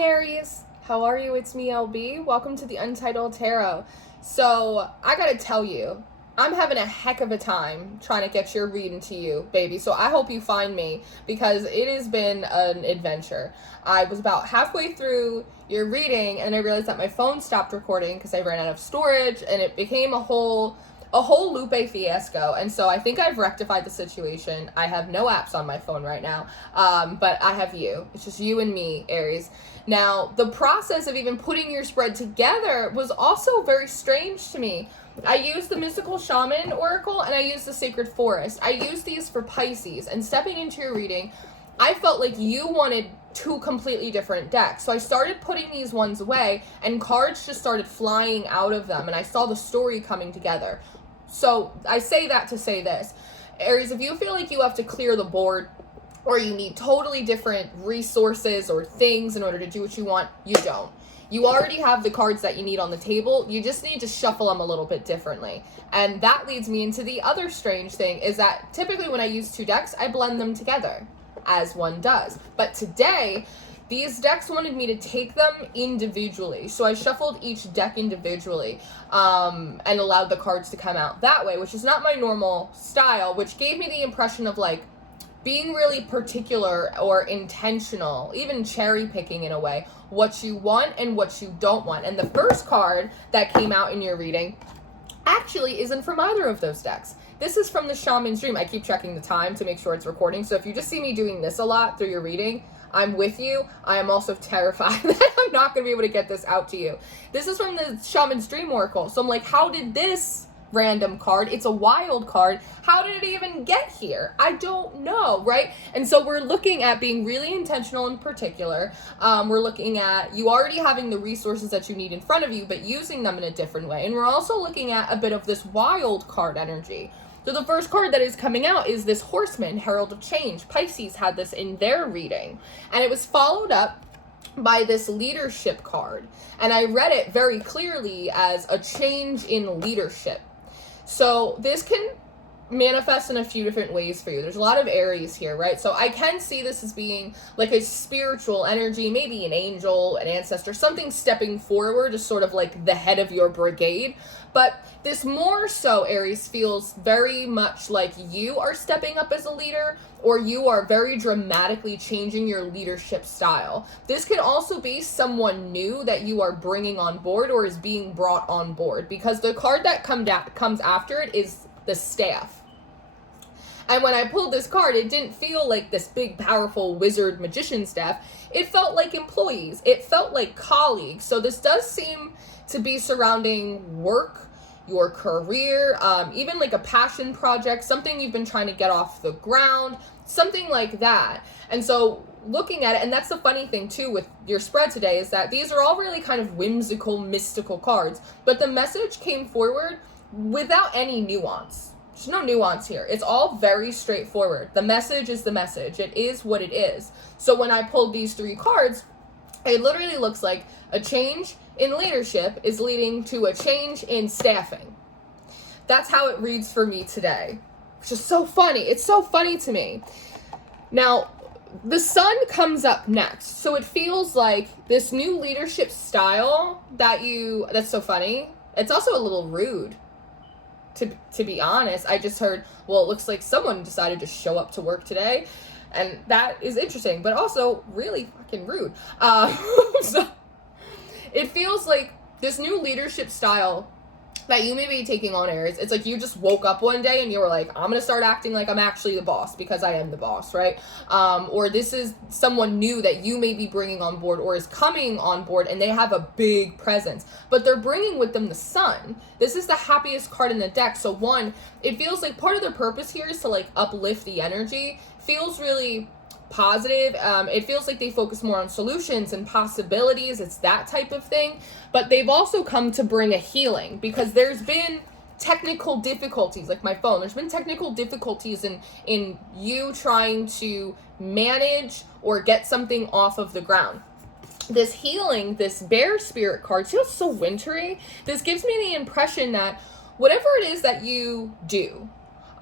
Aries, how are you? It's me, LB. Welcome to the Untitled Tarot. So, I gotta tell you, I'm having a heck of a time trying to get your reading to you, baby. So, I hope you find me because it has been an adventure. I was about halfway through your reading and I realized that my phone stopped recording because I ran out of storage and it became a whole Lupe fiasco. And so I think I've rectified the situation. I have no apps on my phone right now, but I have you. It's just you and me, Aries. Now, the process of even putting your spread together was also very strange to me. I used the Mystical Shaman Oracle and I used the Sacred Forest. I used these for Pisces, and stepping into your reading, I felt like you wanted two completely different decks. So I started putting these ones away and cards just started flying out of them and I saw the story coming together. So I say that to say this. Aries, if you feel like you have to clear the board or you need totally different resources or things in order to do what you want, you don't. You already have the cards that you need on the table. You just need to shuffle them a little bit differently. And that leads me into the other strange thing is that typically when I use two decks, I blend them together as one does. But today, these decks wanted me to take them individually. So I shuffled each deck individually and allowed the cards to come out that way, which is not my normal style, which gave me the impression of like being really particular or intentional, even cherry picking in a way, what you want and what you don't want. And the first card that came out in your reading actually isn't from either of those decks. This is from the Shaman's Dream. I keep checking the time to make sure it's recording. So if you just see me doing this a lot through your reading, I'm with you. I am also terrified that I'm not going to be able to get this out to you. This is from the Shaman's Dream Oracle. So I'm like, how did this random card, it's a wild card, how did it even get here? I don't know, right? And so we're looking at being really intentional and particular. We're looking at you already having the resources that you need in front of you, but using them in a different way. And we're also looking at a bit of this wild card energy. So the first card that is coming out is this Horseman, Herald of Change. Pisces had this in their reading. And it was followed up by this leadership card. And I read it very clearly as a change in leadership. So this can manifest in a few different ways for you. There's a lot of Aries here, right? So I can see this as being like a spiritual energy, maybe an angel, an ancestor, something stepping forward as sort of like the head of your brigade. But this more so, Aries, feels very much like you are stepping up as a leader or you are very dramatically changing your leadership style. This could also be someone new that you are bringing on board or is being brought on board, because the card that comes after it is the Staff. And when I pulled this card, it didn't feel like this big, powerful wizard magician staff. It felt like employees. It felt like colleagues. So this does seem to be surrounding work, your career, even like a passion project, something you've been trying to get off the ground, something like that. And so looking at it, and that's the funny thing too with your spread today, is that these are all really kind of whimsical, mystical cards, but the message came forward without any nuance. There's no nuance here. It's all very straightforward. The message is the message. It is what it is. So when I pulled these three cards, it literally looks like a change in leadership is leading to a change in staffing. That's how it reads for me today, which is so funny. It's so funny to me. Now, the Sun comes up next. So it feels like this new leadership style that's so funny. It's also a little rude. To be honest, I just heard, well, it looks like someone decided to show up to work today. And that is interesting, but also really fucking rude. So it feels like this new leadership style that you may be taking on, Aries. It's like you just woke up one day and you were like, I'm going to start acting like I'm actually the boss because I am the boss, right? Or this is someone new that you may be bringing on board or is coming on board and they have a big presence, but they're bringing with them the Sun. This is the happiest card in the deck. So one, it feels like part of their purpose here is to like uplift the energy. Feels really positive. It feels like they focus more on solutions and possibilities. It's that type of thing. But they've also come to bring a healing, because there's been technical difficulties, like my phone. There's been technical difficulties in you trying to manage or get something off of the ground. This healing, this bear spirit card feels so wintry. This gives me the impression that whatever it is that you do,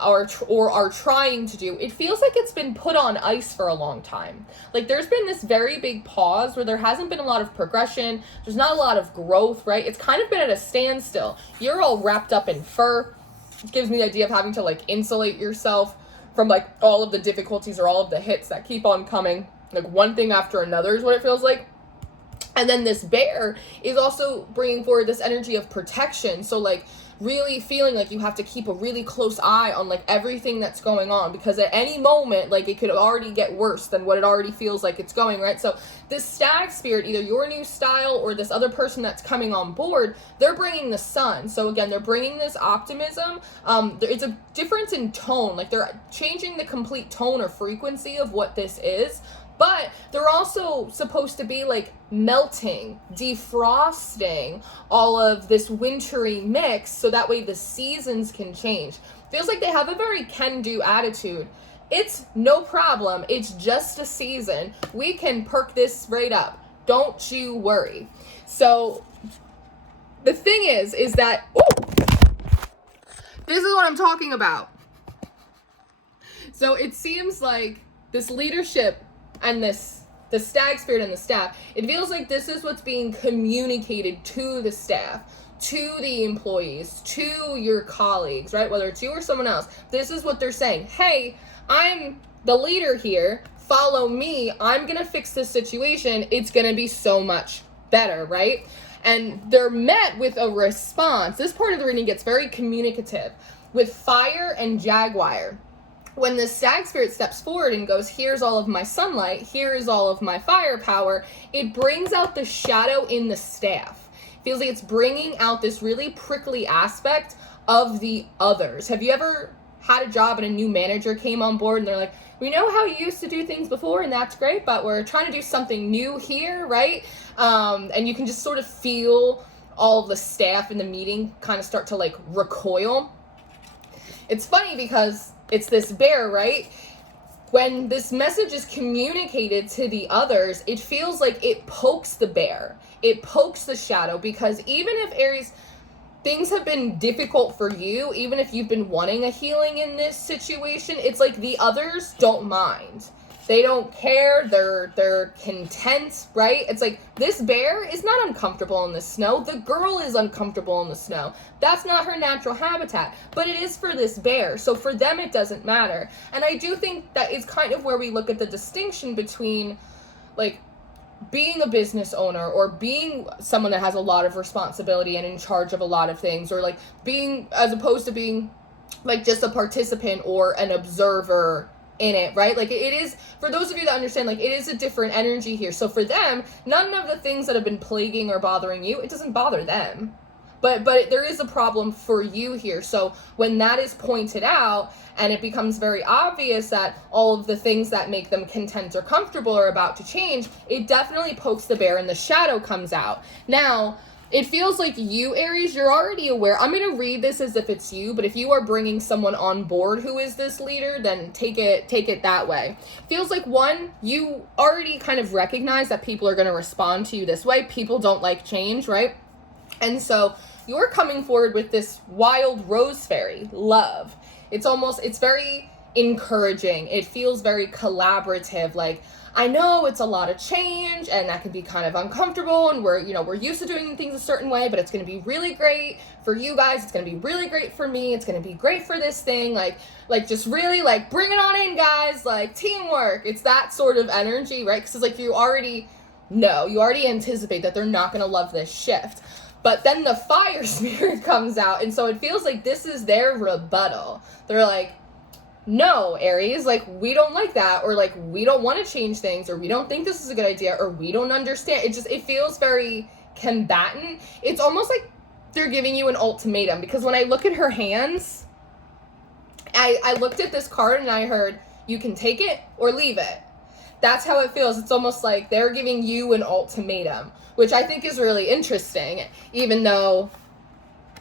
or are trying to do, it feels like it's been put on ice for a long time. Like there's been this very big pause where there hasn't been a lot of progression. There's not a lot of growth, right? It's kind of been at a standstill. You're all wrapped up in fur. It gives me the idea of having to like insulate yourself from like all of the difficulties or all of the hits that keep on coming. Like one thing after another is what it feels like. And then this bear is also bringing forward this energy of protection. So like really feeling like you have to keep a really close eye on like everything that's going on, because at any moment like it could already get worse than what it already feels like it's going, right? So this stag spirit, either your new style or this other person that's coming on board, they're bringing the sun. So again, they're bringing this optimism. It's a difference in tone, like they're changing the complete tone or frequency of what this is. But they're also supposed to be like melting, defrosting all of this wintry mix so that way the seasons can change. Feels like they have a very can-do attitude. It's no problem. It's just a season. We can perk this right up. Don't you worry. So the thing is that, this is what I'm talking about. So it seems like this leadership and the stag spirit and the staff, it feels like this is what's being communicated to the staff, to the employees, to your colleagues, right? Whether it's you or someone else, this is what they're saying. Hey, I'm the leader here. Follow me. I'm going to fix this situation. It's going to be so much better, right? And they're met with a response. This part of the reading gets very communicative with fire and jaguar. When the stag spirit steps forward and goes, here's all of my sunlight, here is all of my firepower, it brings out the shadow in the staff. It feels like it's bringing out this really prickly aspect of the others. Have you ever had a job and a new manager came on board and they're like, we know how you used to do things before and that's great, but we're trying to do something new here, right? And you can just sort of feel all of the staff in the meeting kind of start to like recoil. It's funny because it's this bear, right? When this message is communicated to the others, it feels like it pokes the bear. It pokes the shadow, because even if Aries, things have been difficult for you, even if you've been wanting a healing in this situation, it's like the others don't mind. They don't care. They're content, right? It's like this bear is not uncomfortable in the snow. The girl is uncomfortable in the snow. That's not her natural habitat, but it is for this bear. So for them, it doesn't matter. And I do think that is kind of where we look at the distinction between like being a business owner or being someone that has a lot of responsibility and in charge of a lot of things, or like being, as opposed to being like just a participant or an observer in it, right? Like it is, for those of you that understand, like it is a different energy here. So for them, none of the things that have been plaguing or bothering you, it doesn't bother them. But there is a problem for you here. So when that is pointed out and it becomes very obvious that all of the things that make them content or comfortable are about to change, it definitely pokes the bear and the shadow comes out. Now, it feels like you, Aries, you're already aware. I'm going to read this as if it's you, but if you are bringing someone on board who is this leader, then take it that way. Feels like, one, you already kind of recognize that people are going to respond to you this way. People don't like change, right? And so you're coming forward with this wild rose fairy, love. It's very encouraging. It feels very collaborative. Like, I know it's a lot of change and that can be kind of uncomfortable, and we're used to doing things a certain way, but it's going to be really great for you guys. It's going to be really great for me. It's going to be great for this thing. Like just really like bring it on in, guys, like teamwork. It's that sort of energy, right? Because it's like you already anticipate that they're not going to love this shift. But then the fire spirit comes out, and so it feels like this is their rebuttal. They're like, no, Aries, like, we don't like that, or like, we don't want to change things, or we don't think this is a good idea, or we don't understand. It feels very combatant. It's almost like they're giving you an ultimatum, because when I look at her hands, I looked at this card and I heard, you can take it or leave it. That's how it feels. It's almost like they're giving you an ultimatum, which I think is really interesting, even though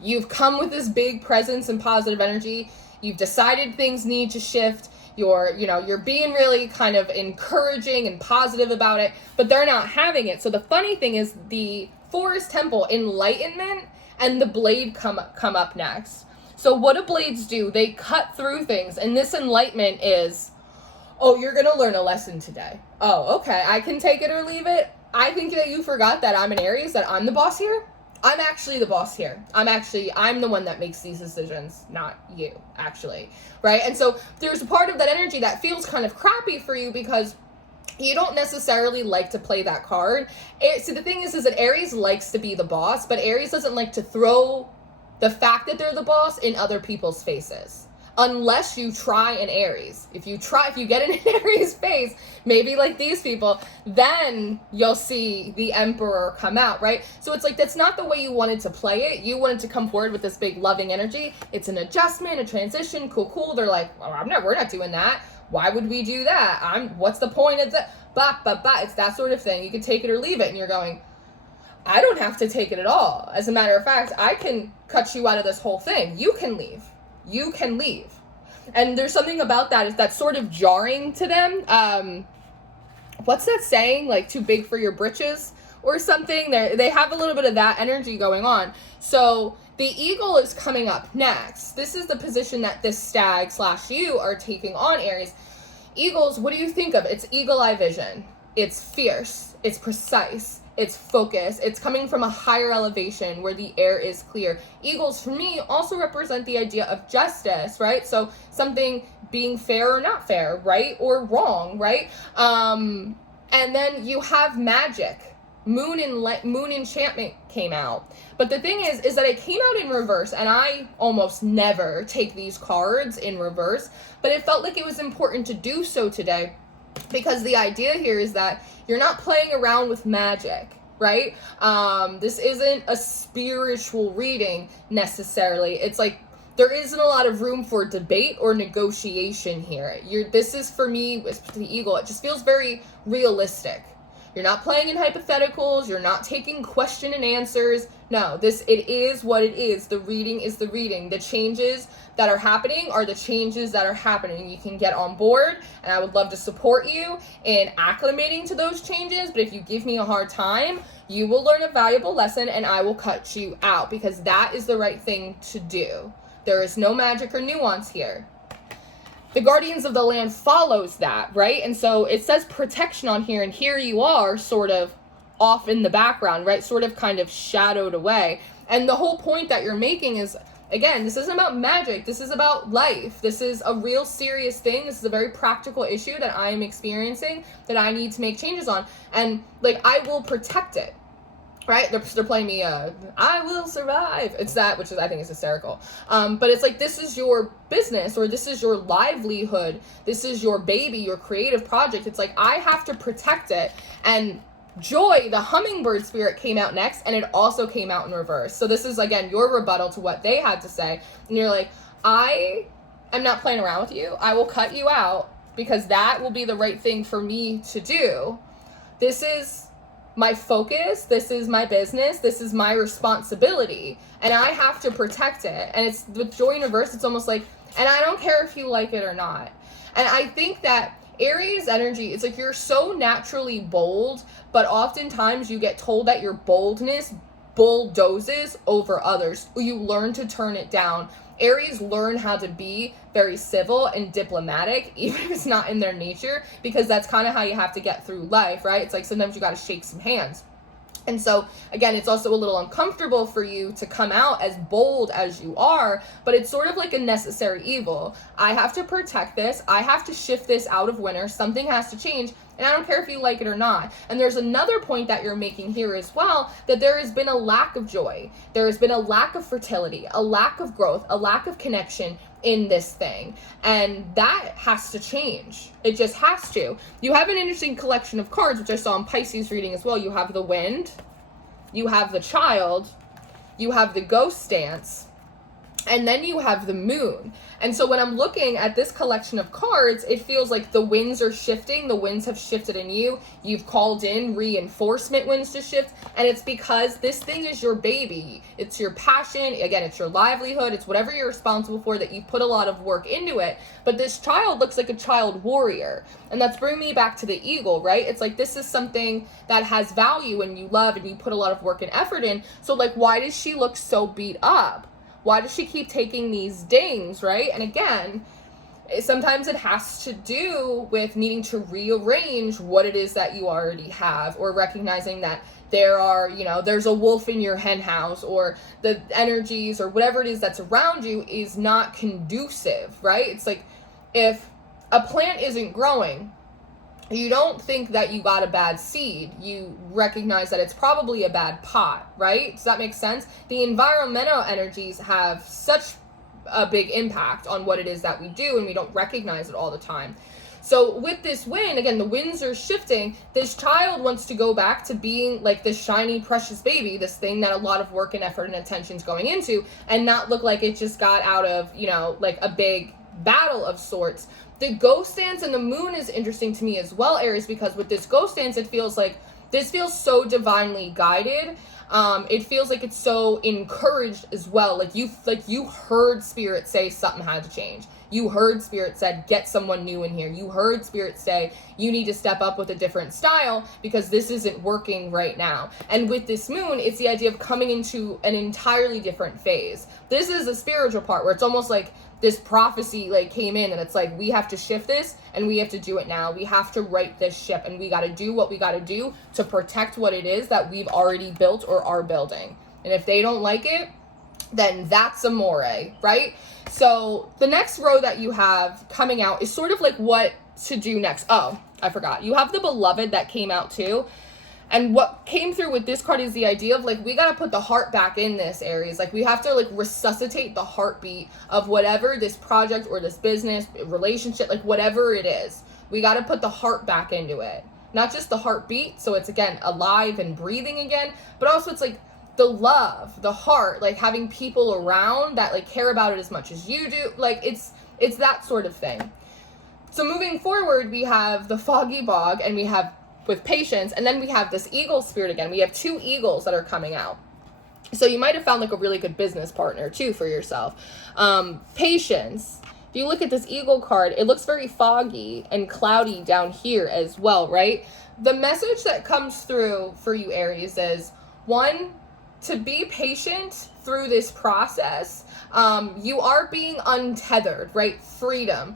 you've come with this big presence and positive energy. You've decided things need to shift. You're being really kind of encouraging and positive about it, but they're not having it. So the funny thing is the Forest Temple, Enlightenment, and the Blade come up next. So what do blades do? They cut through things. And this enlightenment is, oh, you're going to learn a lesson today. Oh, okay. I can take it or leave it. I think that you forgot that I'm an Aries, that I'm the boss here. I'm actually the boss here. I'm the one that makes these decisions, not you, actually. Right? And so there's a part of that energy that feels kind of crappy for you because you don't necessarily like to play that card. See, the thing is that Aries likes to be the boss, but Aries doesn't like to throw the fact that they're the boss in other people's faces. Unless you try an Aries. If you get in an Aries face, maybe like these people, then you'll see the Emperor come out, right? So it's like, that's not the way you wanted to play it. You wanted to come forward with this big loving energy. It's an adjustment, a transition, cool. They're like, oh, we're not doing that. Why would we do that? What's the point of that? It's that sort of thing. You can take it or leave it. And you're going, I don't have to take it at all. As a matter of fact, I can cut you out of this whole thing. You can leave. And there's something about that that's sort of jarring to them. What's that saying? Like, too big for your britches or something? They have a little bit of that energy going on. So the eagle is coming up next. This is the position that this stag / you are taking on, Aries. Eagles, what do you think of? It's eagle eye vision. It's fierce. It's precise. It's focus. It's coming from a higher elevation where the air is clear. Eagles, for me, also represent the idea of justice, right? So something being fair or not fair, right? Or wrong, right? And then you have magic. Moon enchantment came out. But the thing is that it came out in reverse, and I almost never take these cards in reverse, but it felt like it was important to do so today. Because the idea here is that you're not playing around with magic, right? This isn't a spiritual reading necessarily. It's like there isn't a lot of room for debate or negotiation here. This is, for me, with the eagle, it just feels very realistic. You're not playing in hypotheticals. You're not taking question and answers. No, it is what it is. The reading is the reading. The changes that are happening are the changes that are happening. You can get on board, and I would love to support you in acclimating to those changes. But if you give me a hard time, you will learn a valuable lesson, and I will cut you out, because that is the right thing to do. There is no magic or nuance here. The Guardians of the Land follows that, right? And so it says protection on here, and here you are sort of off in the background, right? Sort of kind of shadowed away. And the whole point that you're making is, again, this isn't about magic. This is about life. This is a real serious thing. This is a very practical issue that I am experiencing that I need to make changes on. And, like, I will protect it. Right? They're playing me, I will survive. It's that, which is, I think, is hysterical. But it's like, this is your business, or this is your livelihood. This is your baby, your creative project. It's like, I have to protect it. And Joy, the hummingbird spirit, came out next, and it also came out in reverse. So this is, again, your rebuttal to what they had to say. And you're like, I am not playing around with you. I will cut you out, because that will be the right thing for me to do. This is my focus, this is my business, this is my responsibility, and I have to protect it. And it's with Joy in reverse, it's almost like, and I don't care if you like it or not. And I think that Aries energy, it's like you're so naturally bold, but oftentimes you get told that your boldness bulldozes over others. You learn to turn it down. Aries learn how to be very civil and diplomatic, even if it's not in their nature, because that's kind of how you have to get through life, right? It's like sometimes you got to shake some hands. And so, again, it's also a little uncomfortable for you to come out as bold as you are, but it's sort of like a necessary evil. I have to protect this. I have to shift this out of winter. Something has to change, and I don't care if you like it or not. And there's another point that you're making here as well, that there has been a lack of joy. There has been a lack of fertility, a lack of growth, a lack of connection in this thing. And that has to change. It just has to. You have an interesting collection of cards, which I saw in Pisces reading as well. You have the Wind, you have the Child, you have the Ghost Dance, and then you have the Moon. And so when I'm looking at this collection of cards, it feels like the winds are shifting. The winds have shifted in you. You've called in reinforcement winds to shift. And it's because this thing is your baby. It's your passion. Again, it's your livelihood. It's whatever you're responsible for, that you put a lot of work into it. But this child looks like a child warrior. And that's bringing me back to the eagle, right? It's like, this is something that has value and you love and you put a lot of work and effort in. So like, why does she look so beat up? Why does she keep taking these dings, right? And again, sometimes it has to do with needing to rearrange what it is that you already have, or recognizing that there's a wolf in your hen house, or the energies or whatever it is that's around you is not conducive, right? It's like if a plant isn't growing, you don't think that you got a bad seed. You recognize that it's probably a bad pot, right? Does that make sense? The environmental energies have such a big impact on what it is that we do, and we don't recognize it all the time. So with this wind, again, the winds are shifting. This child wants to go back to being like this shiny, precious baby, this thing that a lot of work and effort and attention is going into, and not look like it just got out of, like a big battle of sorts. The ghost dance and the moon is interesting to me as well, Aries, because with this ghost dance, it feels like this feels so divinely guided. It feels like it's so encouraged as well. Like you heard spirit say something had to change. You heard spirit said, get someone new in here. You heard spirit say, you need to step up with a different style because this isn't working right now. And with this moon, it's the idea of coming into an entirely different phase. This is the spiritual part where it's almost like this prophecy came in, and it's like, we have to shift this and we have to do it now. We have to right this ship, and we got to do what we got to do to protect what it is that we've already built or are building. And if they don't like it, then that's amore, right? So the next row that you have coming out is sort of like what to do next. Oh, I forgot. You have the Beloved that came out too. And what came through with this card is the idea of we got to put the heart back in this, Aries. We have to resuscitate the heartbeat of whatever this project or this business, relationship, whatever it is. We got to put the heart back into it. Not just the heartbeat, so it's again alive and breathing again, but also it's the love, the heart, having people around that care about it as much as you do. It's that sort of thing. So moving forward, we have the Foggy Bog, and we have with Patience, and then we have this eagle spirit again. We have 2 eagles that are coming out. So you might have found a really good business partner too for yourself. Patience. If you look at this eagle card, it looks very foggy and cloudy down here as well, right? The message that comes through for you, Aries, is 1, to be patient through this process. You are being untethered, right? Freedom.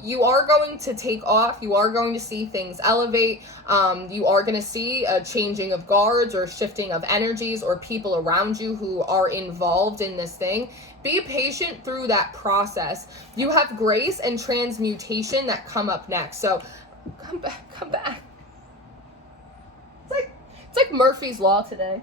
You are going to take off. You are going to see things elevate. You are going to see a changing of guards or shifting of energies or people around you who are involved in this thing. Be patient through that process. You have grace and transmutation that come up next. So come back. It's like Murphy's Law today.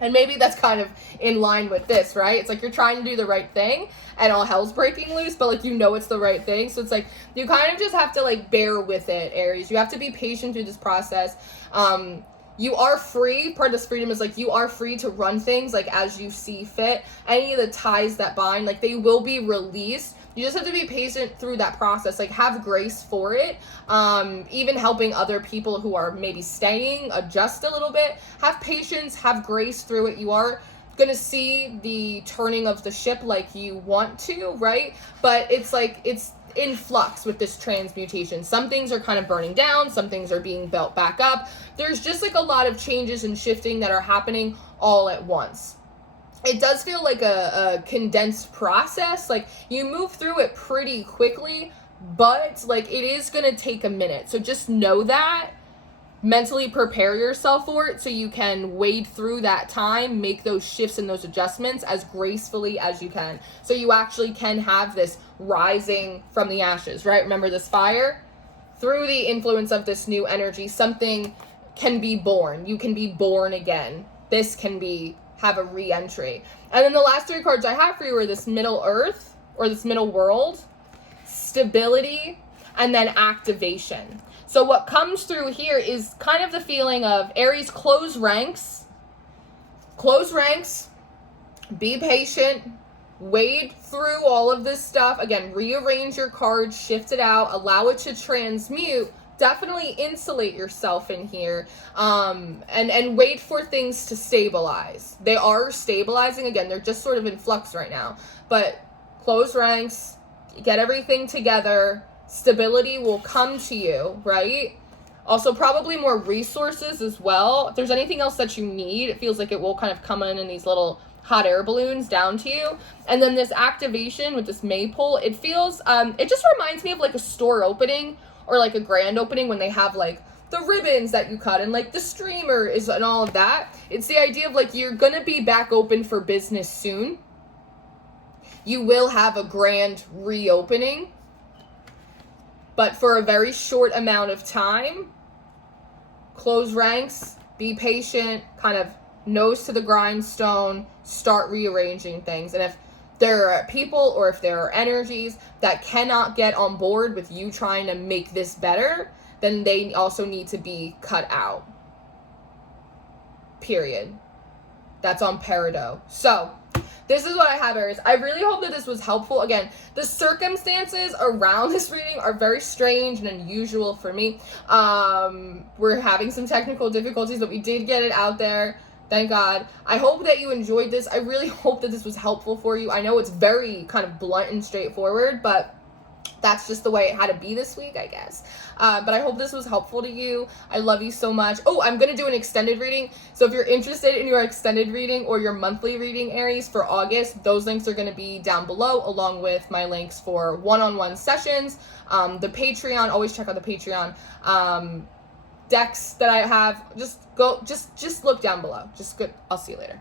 And maybe that's kind of in line with this, right? It's you're trying to do the right thing and all hell's breaking loose, but it's the right thing. So it's you kind of just have to bear with it, Aries. You have to be patient through this process. You are free. Part of this freedom is you are free to run things as you see fit. Any of the ties that bind, they will be released. You just have to be patient through that process. Have grace for it. Even helping other people who are maybe staying, adjust a little bit. Have patience, have grace through it. You are going to see the turning of the ship you want to, right? But it's in flux with this transmutation. Some things are kind of burning down. Some things are being built back up. There's just a lot of changes and shifting that are happening all at once. It does feel like a condensed process. You move through it pretty quickly, but it is going to take a minute. So just know that. Mentally prepare yourself for it so you can wade through that time, make those shifts and those adjustments as gracefully as you can. So you actually can have this rising from the ashes, right? Remember this fire? Through the influence of this new energy, something can be born. You can be born again. This can have a re-entry. And then the last 3 cards I have for you are this middle earth or this middle world, stability, and then activation. So what comes through here is kind of the feeling of Aries, close ranks, be patient, wade through all of this stuff. Again, rearrange your cards, shift it out, allow it to transmute. Definitely insulate yourself in here, and wait for things to stabilize. They are stabilizing. Again, they're just sort of in flux right now. But close ranks, get everything together. Stability will come to you, right? Also, probably more resources as well. If there's anything else that you need, it feels like it will kind of come in these little hot air balloons down to you. And then this activation with this maypole, it feels, it just reminds me of like a store opening or like a grand opening when they have like the ribbons that you cut and like the streamers and all of that. It's the idea of like you're gonna be back open for business soon. You will have a grand reopening, but for a very short amount of time. Close ranks, be patient, kind of nose to the grindstone, start rearranging things. And if there are people or if there are energies that cannot get on board with you trying to make this better, then they also need to be cut out. Period. That's on Peridot. So, this is what I have, Aries. I really hope that this was helpful. Again, the circumstances around this reading are very strange and unusual for me. We're having some technical difficulties, but we did get it out there. Thank God. I hope that you enjoyed this. I really hope that this was helpful for you. I know it's very kind of blunt and straightforward, but that's just the way it had to be this week, I guess. But I hope this was helpful to you. I love you so much. Oh, I'm going to do an extended reading. So if you're interested in your extended reading or your monthly reading, Aries, for August, those links are going to be down below, along with my links for one-on-one sessions. The Patreon, always check out the Patreon. Decks that I have, just look down below. Just good. I'll see you later.